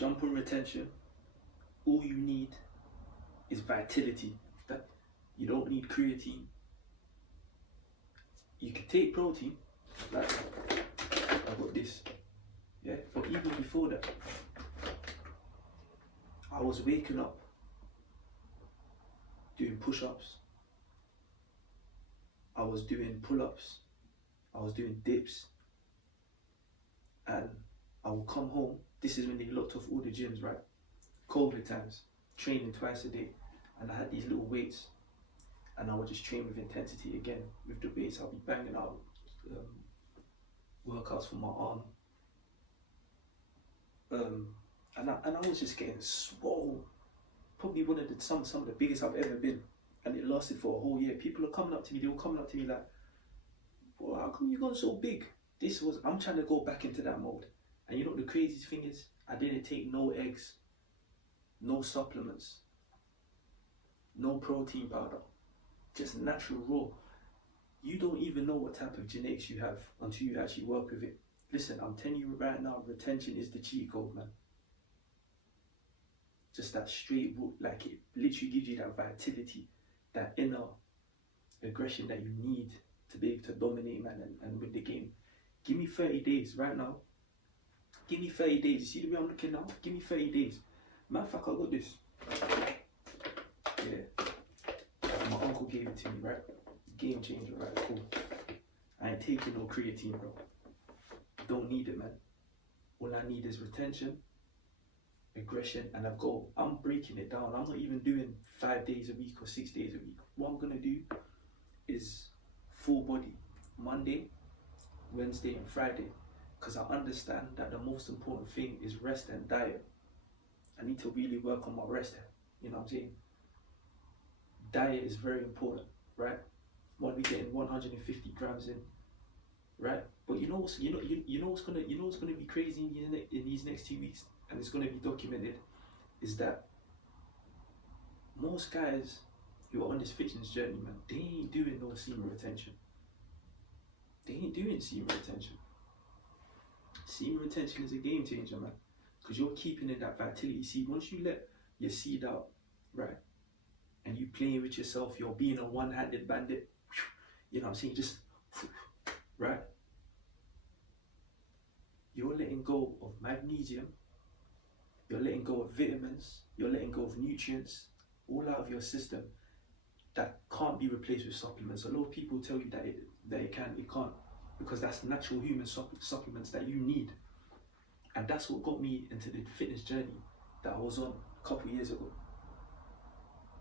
jump on retention. All you need is vitality. That you don't need creatine. You can take protein, like I got this, yeah. But even before that, I was waking up, doing push-ups. I was doing pull-ups. I was doing dips, and I would come home. This is when they locked off all the gyms, right? COVID times, training twice a day, and I had these little weights, and I would just train with intensity again. With the weights, I'll be banging out workouts for my arm, and I was just getting swole. Probably one of some of the biggest I've ever been, and it lasted for a whole year. People are coming up to me. They were coming up to me like, "Well, how come you gone so big?" I'm trying to go back into that mode. And you know what the craziest thing is? I didn't take no eggs, no supplements, no protein powder, just natural raw. You don't even know what type of genetics you have until you actually work with it. Listen, I'm telling you right now, retention is the cheat code, man. Just that straight, like it literally gives you that vitality, that inner aggression that you need to be able to dominate, man, and win the game. Give me 30 days right now. Give me 30 days. You see the way I'm looking now? Give me 30 days. Man, fuck, I got this. Yeah. My uncle gave it to me, right? Game changer, right? Cool. I ain't taking no creatine, bro. Don't need it, man. All I need is retention, aggression, and a goal. I'm breaking it down. I'm not even doing 5 days a week or 6 days a week. What I'm gonna do is full body, Monday, Wednesday, and Friday. Because I understand that the most important thing is rest and diet. I need to really work on my rest. You know what I'm saying? Diet is very important, right? What we getting 150 grams in, right? But you know what's gonna be crazy in these next 2 weeks, and it's gonna be documented, is that most guys who are on this fitness journey, man, they ain't doing no semen retention. They ain't doing semen retention. Semen retention is a game changer, man, because you're keeping in that vitality. See, once you let your seed out, right, and you playing with yourself, you're being a one-handed bandit, you know what I'm saying, just, right, you're letting go of magnesium, you're letting go of vitamins, you're letting go of nutrients, all out of your system that can't be replaced with supplements. A lot of people tell you that it can't, because that's natural human supplements that you need. And that's what got me into the fitness journey that I was on a couple of years ago.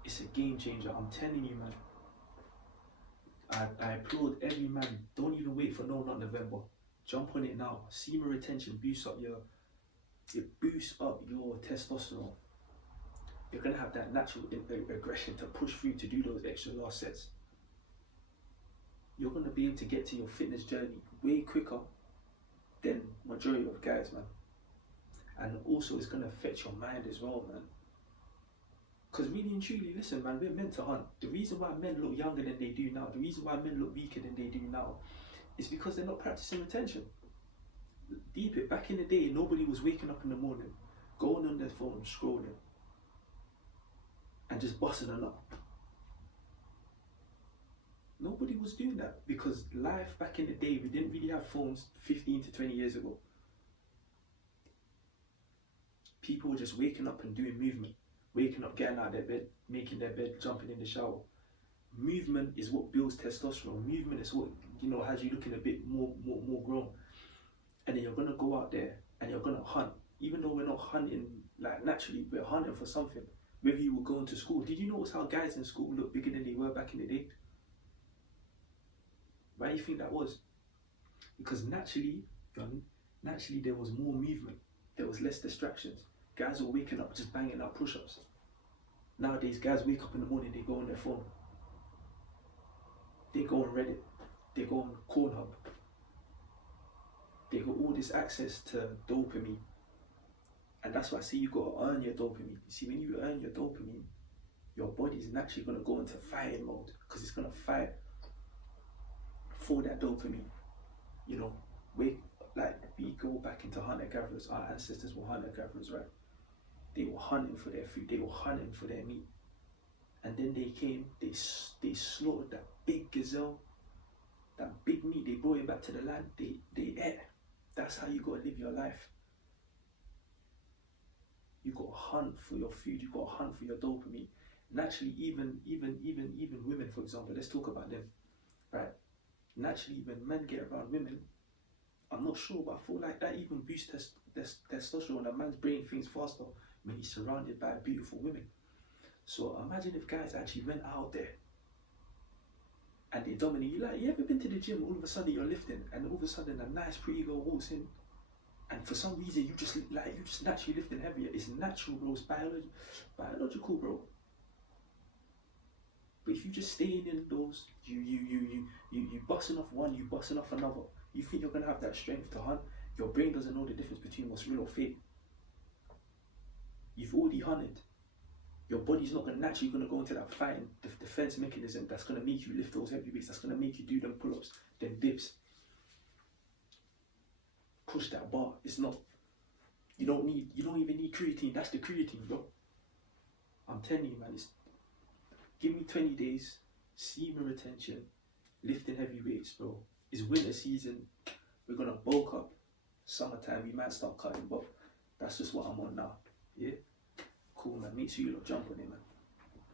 It's a game changer, I'm telling you, man. I applaud every man. Don't even wait for not November. Jump on it now. Semen retention boosts up your testosterone. You're gonna have that natural aggression to push through to do those extra last sets. You're gonna be able to get to your fitness journey way quicker than majority of guys, man. And also it's gonna affect your mind as well, man. Because really and truly, listen, man, we're meant to hunt. The reason why men look younger than they do now, the reason why men look weaker than they do now, is because they're not practicing retention. Deep it, back in the day, nobody was waking up in the morning, going on their phone, scrolling, and just busting a nut. Nobody was doing that, because life back in the day, we didn't really have phones 15 to 20 years ago. People were just waking up and doing movement. Waking up, getting out of their bed, making their bed, jumping in the shower. Movement is what builds testosterone. Movement is what, you know, has you looking a bit more grown. And then you're gonna go out there and you're gonna hunt. Even though we're not hunting like naturally, we're hunting for something. Whether you were going to school. Did you notice how guys in school look bigger than they were back in the day? Why do you think that was? Because naturally there was more movement. There was less distractions. Guys were waking up just banging out push-ups. Nowadays, guys wake up in the morning, they go on their phone. They go on Reddit. They go on Pornhub. They got all this access to dopamine. And that's why I say you got to earn your dopamine. You see, when you earn your dopamine, your body's naturally going to go into fighting mode, because it's going to fight for that dopamine. You know, we go back into hunter-gatherers. Our ancestors were hunter-gatherers, right? They were hunting for their food. They were hunting for their meat. And then they came. They slaughtered that big gazelle, that big meat. They brought it back to the land. They ate. That's how you gotta live your life. You gotta hunt for your food. You gotta hunt for your dopamine. Naturally, even women, for example, let's talk about them, right? Naturally, when men get around women, I'm not sure, but I feel like that even boosts testosterone. A man's brain thinks faster when he's surrounded by beautiful women. So imagine if guys actually went out there and they dominate. You ever been to the gym? All of a sudden you're lifting, and all of a sudden a nice pretty girl walks in, and for some reason you just naturally lifting heavier. It's natural, bro. It's biological, bro. But if you just staying indoors, you busting off one, you busting off another. You think you're gonna have that strength to hunt? Your brain doesn't know the difference between what's real or fake. You've already hunted. Your body's not naturally gonna go into that fighting defense mechanism that's gonna make you lift those heavy weights. That's gonna make you do them pull-ups, them dips. Push that bar. It's not. You don't even need creatine. That's the creatine, bro. I'm telling you, man. Give me 20 days, semen retention, lifting heavy weights, bro. It's winter season. We're gonna bulk up. Summertime, we might start cutting, but that's just what I'm on now. Yeah? Cool, man. Make sure you jump on it, man.